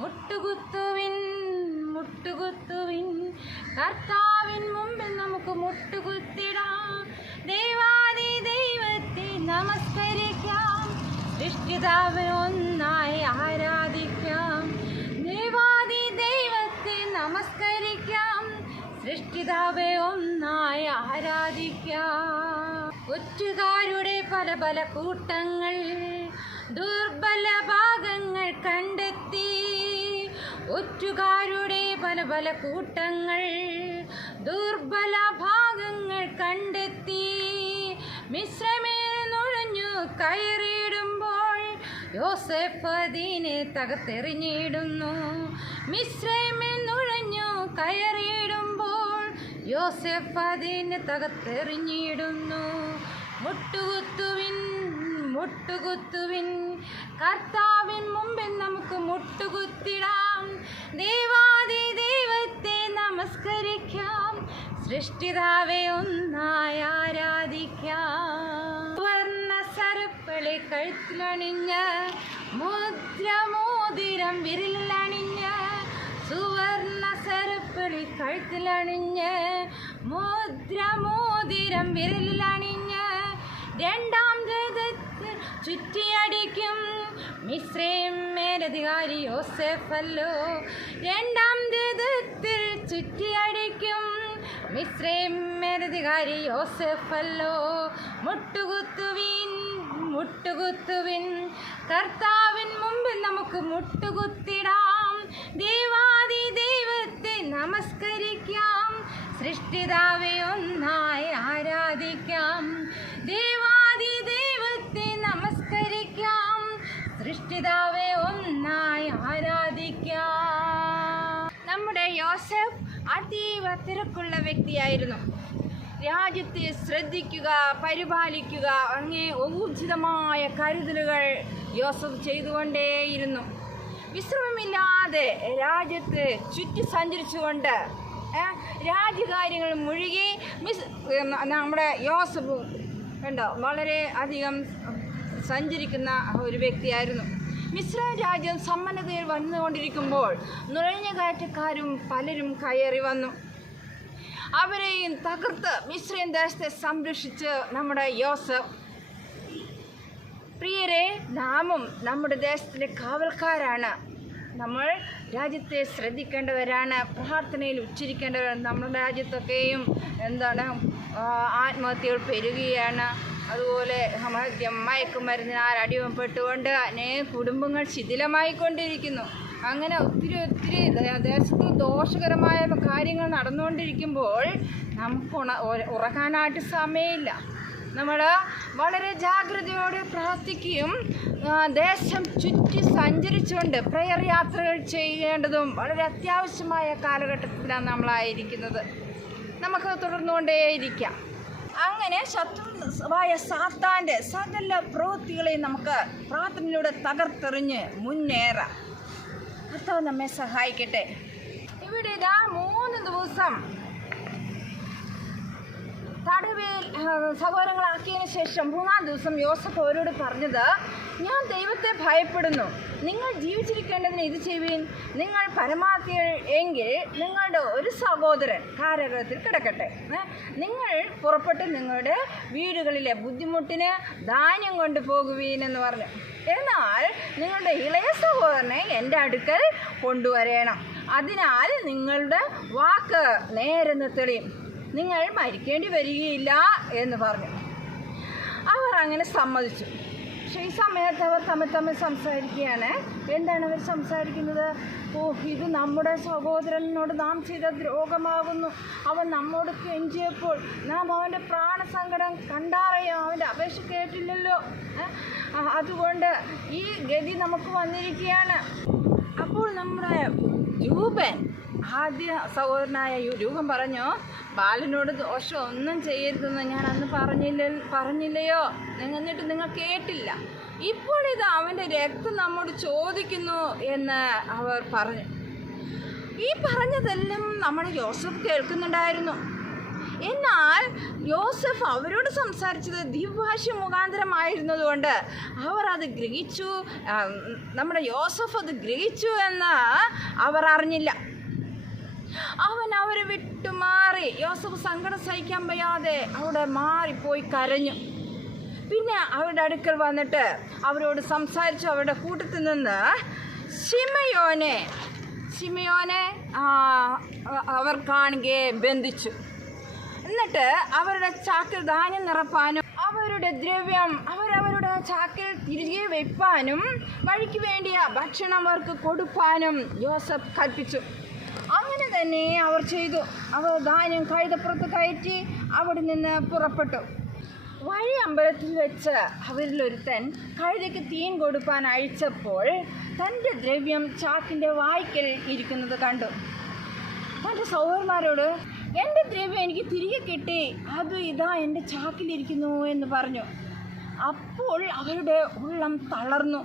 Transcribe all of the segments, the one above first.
മുട്ടുകുത്തുവിൻ മുട്ടുകുത്തുവിൻ, കർത്താവിൻ മുമ്പിൽ നമുക്ക് മുട്ടുകുത്തിടാം. ദൈവാദി ദൈവത്തെ നമസ്കരിക്കാം, സൃഷ്ടിതാവെ ഒന്നായി ആരാധിക്കാം. ദൈവാദി ദൈവത്തെ നമസ്കരിക്കാം, സൃഷ്ടിതാവെ ഒന്നായി ആരാധിക്കാം. ഒറ്റുകാരുടെ പല പല കൂട്ടങ്ങൾ ദുർബല ഭാഗങ്ങൾ കണ്ടെത്തി. ഒറ്റുകാരുടെ പല പല കൂട്ടങ്ങൾ ദുർബല ഭാഗങ്ങൾ കണ്ടെത്തി. മിസ്രൈമിൽ നുഴഞ്ഞു കയറിയിടുമ്പോൾ യോസേഫ് അതിനെ തകർത്തെറിഞ്ഞിടുന്നു. മിസ്രൈമിൽ നുഴഞ്ഞു കയറിയിടുമ്പോൾ യോസേഫ് അതിനെ തകർത്തെറിഞ്ഞിടുന്നു. മുട്ടുകുത്തുവിൻ മുട്ടുകുത്തുവിൻ, കർത്താവിൻ മുമ്പിൽ നമുക്ക് മുട്ടുകുത്തിടാം. ദൈവാദി ദൈവത്തെ നമസ്കരിക്കാം, സൃഷ്ടിതാവെ ഒന്നായി ആരാധിക്കാം. സുവർണ്ണ സരപ്പളി കഴുത്തിലണിഞ്ഞ് മുദ്രമോതിരം വിരലിലണിഞ്ഞ്, സുവർണ്ണ സരപ്പളി കഴുത്തിലണിഞ്ഞ് മുദ്രമോതിരം വിരലിലണിഞ്ഞ്, രണ്ടാം രഥത്തിൽ ചുറ്റിയടിക്കും മിസ്രൈം മേലധികാരി യോസേഫല്ലോ. രണ്ടാം രഥത്തിൽ ചുറ്റിയടിക്കും മിസ്രൈം മേലധികാരി യോസേഫല്ലോ. മുട്ടുകുത്തുവിൻ മുട്ടുകുത്തുവിൻ, കർത്താവിൻ മുമ്പിൽ നമുക്ക് മുട്ടുകുത്തിടാം. ദൈവാദി ദൈവത്തെ നമസ്കരിക്കാം, സൃഷ്ടിതാവെ ഒന്നായി ആരാധിക്കാം. ദൈവാദി ദൈവത്തെ നമസ്കരിക്കാം, സൃഷ്ടിതാവെ ഒന്നായി ആരാധിക്കാം. നമ്മുടെ യോസേഫ് അതീവ തിരക്കുള്ള വ്യക്തിയായിരുന്നു. രാജ്യത്തെ ശ്രദ്ധിക്കുക, പരിപാലിക്കുക, അങ്ങനെ ഊർജിതമായ കരുതലുകൾ യോസഫ് ചെയ്തുകൊണ്ടേയിരുന്നു. വിശ്രമമില്ലാതെ രാജ്യത്ത് ചുറ്റി സഞ്ചരിച്ചുകൊണ്ട് രാജ്യകാര്യങ്ങൾ മുഴുകി നമ്മുടെ യോസഫ് കണ്ടോ വളരെ അധികം സഞ്ചരിക്കുന്ന ഒരു വ്യക്തിയായിരുന്നു. മിസ്രൈം രാജ്യം സമ്പന്നതയിൽ വന്നുകൊണ്ടിരിക്കുമ്പോൾ നുഴഞ്ഞുകയറ്റക്കാരും പലരും കയറി വന്നു. അവരെയും തകർത്ത് മിസ്രൈം ദേശത്തെ സംരക്ഷിച്ച് നമ്മുടെ യോസഫ്. പ്രിയരെ, നാമും നമ്മുടെ ദേശത്തിലെ കാവൽക്കാരാണ്. നമ്മൾ രാജ്യത്തെ ശ്രദ്ധിക്കേണ്ടവരാണ്, പ്രാർത്ഥനയിൽ ഉച്ചരിക്കേണ്ടവരാണ്. നമ്മുടെ രാജ്യത്തൊക്കെയും ആത്മഹത്യകൾ പെരുകുകയാണ്. അതുപോലെ മയക്കുമരുന്നിനാൽ അടിമപ്പെട്ടുകൊണ്ട് അനേക കുടുംബങ്ങൾ ശിഥിലമായിക്കൊണ്ടിരിക്കുന്നു. അങ്ങനെ ഒത്തിരി ദേശത്ത് ദോഷകരമായ കാര്യങ്ങൾ നടന്നുകൊണ്ടിരിക്കുമ്പോൾ നമുക്ക് ഉറങ്ങാനായിട്ട് സമയമില്ല. നമ്മൾ വളരെ ജാഗ്രതയോടെ പ്രാർത്ഥിക്കുകയും ദേശം ചുറ്റി സഞ്ചരിച്ചുകൊണ്ട് പ്രയർ യാത്രകൾ ചെയ്യേണ്ടതും വളരെ അത്യാവശ്യമായ കാലഘട്ടത്തിലാണ് നമ്മളായിരിക്കുന്നത്. നമുക്ക് തുടർന്നുകൊണ്ടേയിരിക്കാം. അങ്ങനെ ശത്രുവായ സാത്താൻ്റെ സകല പ്രവൃത്തികളെയും നമുക്ക് പ്രാർത്ഥനയിലൂടെ തകർത്തെറിഞ്ഞ് മുന്നേറാം. കർത്താവ് നമ്മെ സഹായിക്കട്ടെ. ഇവിടെ 3 ദിവസം തടവിൽ സഹോദരങ്ങളാക്കിയതിന് ശേഷം 3-ാം ദിവസം യോസഫ് അവരോട് പറഞ്ഞത്, ഞാൻ ദൈവത്തെ ഭയപ്പെടുന്നു. നിങ്ങൾ ജീവിച്ചിരിക്കേണ്ടതിന് ഇത് ചെയ്യുവിൻ. നിങ്ങൾ പരമാർത്ഥികൾ എങ്കിൽ നിങ്ങളുടെ ഒരു സഹോദരൻ കാരാഗൃഹത്തിൽ കിടക്കട്ടെ. നിങ്ങൾ പുറപ്പെട്ട് നിങ്ങളുടെ വീടുകളിലെ ബുദ്ധിമുട്ടിന് ധാന്യം കൊണ്ടുപോകുവീൻ എന്ന് പറഞ്ഞു. എന്നാൽ നിങ്ങളുടെ ഇളയ സഹോദരനെ എൻ്റെ അടുക്കൽ കൊണ്ടുവരണം. അതിനാൽ നിങ്ങളുടെ വാക്ക് നേരെന്ന് തെളിയും. നിങ്ങൾ മരിക്കേണ്ടി വരികയില്ല എന്ന് പറഞ്ഞു. അവർ അങ്ങനെ സമ്മതിച്ചു. പക്ഷേ ഈ സമയത്ത് അവർ തമ്മിൽ സംസാരിക്കുകയാണ്. എന്താണ് അവർ സംസാരിക്കുന്നത്? ഇത് നമ്മുടെ സഹോദരനോട് നാം ചെയ്ത ദ്രോഹമാകുന്നു. അവൻ നമ്മോട് കെഞ്ചിയപ്പോൾ നാം അവൻ്റെ പ്രാണസങ്കടം കണ്ടറിയാം. അവൻ്റെ അപേക്ഷ കേട്ടില്ലല്ലോ. അതുകൊണ്ട് ഈ ഗതി നമുക്ക് വന്നിരിക്കുകയാണ്. അപ്പോൾ നമ്മുടെ രൂപൻ, ആദ്യ സഹോദരനായ രൂപൻ പറഞ്ഞു, ബാലനോട് ദോഷം ഒന്നും ചെയ്യരുതെന്ന് ഞാൻ അന്ന് പറഞ്ഞില്ലയോ? എന്നിട്ട് നിങ്ങൾ കേട്ടില്ല. ഇപ്പോൾ ഇത് അവൻ്റെ രക്തം നമ്മോട് ചോദിക്കുന്നു എന്ന് അവർ പറഞ്ഞു. ഈ പറഞ്ഞതെല്ലാം നമ്മുടെ യോസഫ് കേൾക്കുന്നുണ്ടായിരുന്നു. എന്നാൽ യോസഫ് അവരോട് സംസാരിച്ചത് ദ്വിഭാഷ മുഖാന്തരമായിരുന്നതുകൊണ്ട് അവർ അത് ഗ്രഹിച്ചു. നമ്മുടെ യോസഫ് അത് ഗ്രഹിച്ചു എന്ന് അവർ അറിഞ്ഞില്ല. അവൻ അവരെ വിട്ടുമാറി. യോസഫ് സങ്കടം സഹിക്കാൻ വയ്യാതെ അവിടെ മാറിപ്പോയി കരഞ്ഞു. പിന്നെ അവരുടെ അടുക്കൽ വന്നിട്ട് അവരോട് സംസാരിച്ചു. അവരുടെ കൂട്ടത്തിൽ നിന്ന് ശിമയോനെ അവർ കാണുകയെ ബന്ധിച്ചു. എന്നിട്ട് അവരുടെ ചാക്കിൽ ധാന്യം നിറപ്പാനും അവരുടെ ദ്രവ്യം അവരവരുടെ ചാക്കിൽ തിരികെ വയ്പ്പാനും വഴിക്ക് വേണ്ടിയ ഭക്ഷണം അവർക്ക് കൊടുപ്പാനും യോസഫ് കൽപ്പിച്ചു. അങ്ങനെ തന്നെ അവർ ചെയ്തു. അവർ ധാന്യം കഴുതപ്പുറത്ത് കയറ്റി അവിടെ നിന്ന് പുറപ്പെട്ടു. വഴി അമ്പലത്തിൽ വെച്ച് അവരിലൊരുത്തൻ കഴുതയ്ക്ക് തീൻ കൊടുപ്പാൻ അഴിച്ചപ്പോൾ തൻ്റെ ദ്രവ്യം ചാക്കിൻ്റെ വായ്ക്കൽ ഇരിക്കുന്നത് കണ്ടു. തൻ്റെ സഹോദരന്മാരോട്, എൻ്റെ ദ്രവ്യം എനിക്ക് തിരികെ കിട്ടി, അത് ഇതാ എൻ്റെ ചാക്കിലിരിക്കുന്നു എന്ന് പറഞ്ഞു. അപ്പോൾ അവരുടെ ഉള്ളം തളർന്നു.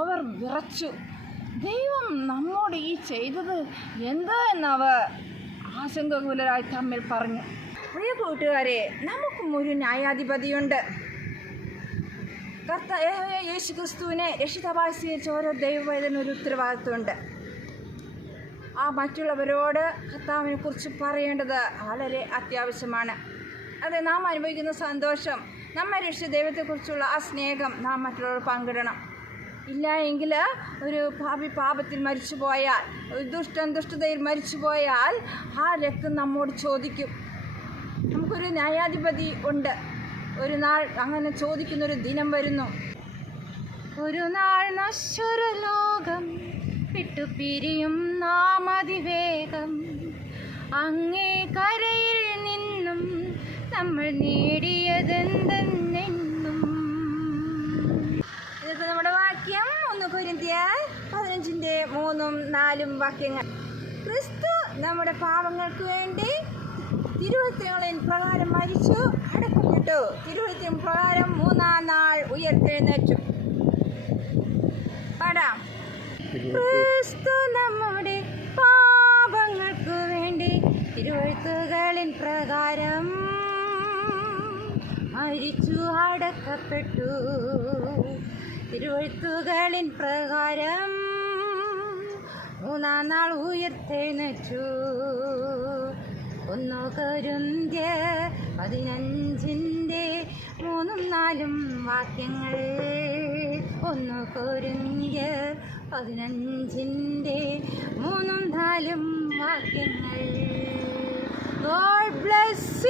അവർ വിറച്ചു. ദൈവം നമ്മോട് ഈ ചെയ്തത് എന്താ എന്നവർ ആശങ്കാകുലരായി തമ്മിൽ പറഞ്ഞു. പ്രിയ കൂട്ടുകാരെ, നമുക്കും ഒരു ന്യായാധിപതിയുണ്ട്. യേശു ക്രിസ്തുവിനെ രക്ഷിതാവായി സ്വീകരിച്ച ഓരോ ദൈവവേദനൊരു ഉത്തരവാദിത്വമുണ്ട്. ആ മറ്റുള്ളവരോട് കർത്താവിനെ കുറിച്ച് പറയേണ്ടത് വളരെ അത്യാവശ്യമാണ്. അത് നാം അനുഭവിക്കുന്ന സന്തോഷം, നമ്മെ രക്ഷിച്ച ദൈവത്തെക്കുറിച്ചുള്ള ആ സ്നേഹം നാം മറ്റുള്ളവർ പങ്കിടണം. ഇല്ല എങ്കിൽ ഒരു പാപത്തിൽ മരിച്ചു പോയാൽ, ഒരു ദുഷ്ടതയിൽ മരിച്ചു പോയാൽ ആ രക്തം നമ്മോട് ചോദിക്കും. നമുക്കൊരു ന്യായാധിപതി ഉണ്ട്. ഒരു നാൾ അങ്ങനെ ചോദിക്കുന്നൊരു ദിനം വരുന്നു. ഒരു നാൾ നശ്വര ലോകം വിട്ടുപിരിയും നാം അതിവേഗം, അങ്ങേ കരയിൽ നിന്നും നമ്മൾ നേടിയതെന്തെന്നും. ഇതൊക്കെ നമ്മുടെ വാക്യം. 1 കൊരിന്ത്യർ 15:3-4 വാക്യങ്ങൾ. ക്രിസ്തു നമ്മുടെ പാപങ്ങൾക്ക് വേണ്ടി തിരുവചനങ്ങളിൻ പ്രകാരം മരിച്ചു, അടക്കപ്പെട്ടു, തിരുവചന പ്രകാരം 3-ാം നാൾ ഉയർത്തെഴുന്നേറ്റു. പാടാം. ക്രിസ്തു നമ്മുടെ പാപങ്ങൾക്ക് വേണ്ടി തിരുവചനങ്ങളിൻ പ്രകാരം മരിച്ചു, അടക്കപ്പെട്ടു, തിരുവചനങ്ങളിൻ പ്രകാരം 3-ാം നാൾ ഉയർത്തെഴുന്നേറ്റു. 1 കൊരിന്ത്യർ 15:3-4 വാക്യങ്ങൾ. 1 കൊരിന്ത്യർ 15:3-4 വാക്യങ്ങൾ. God bless you.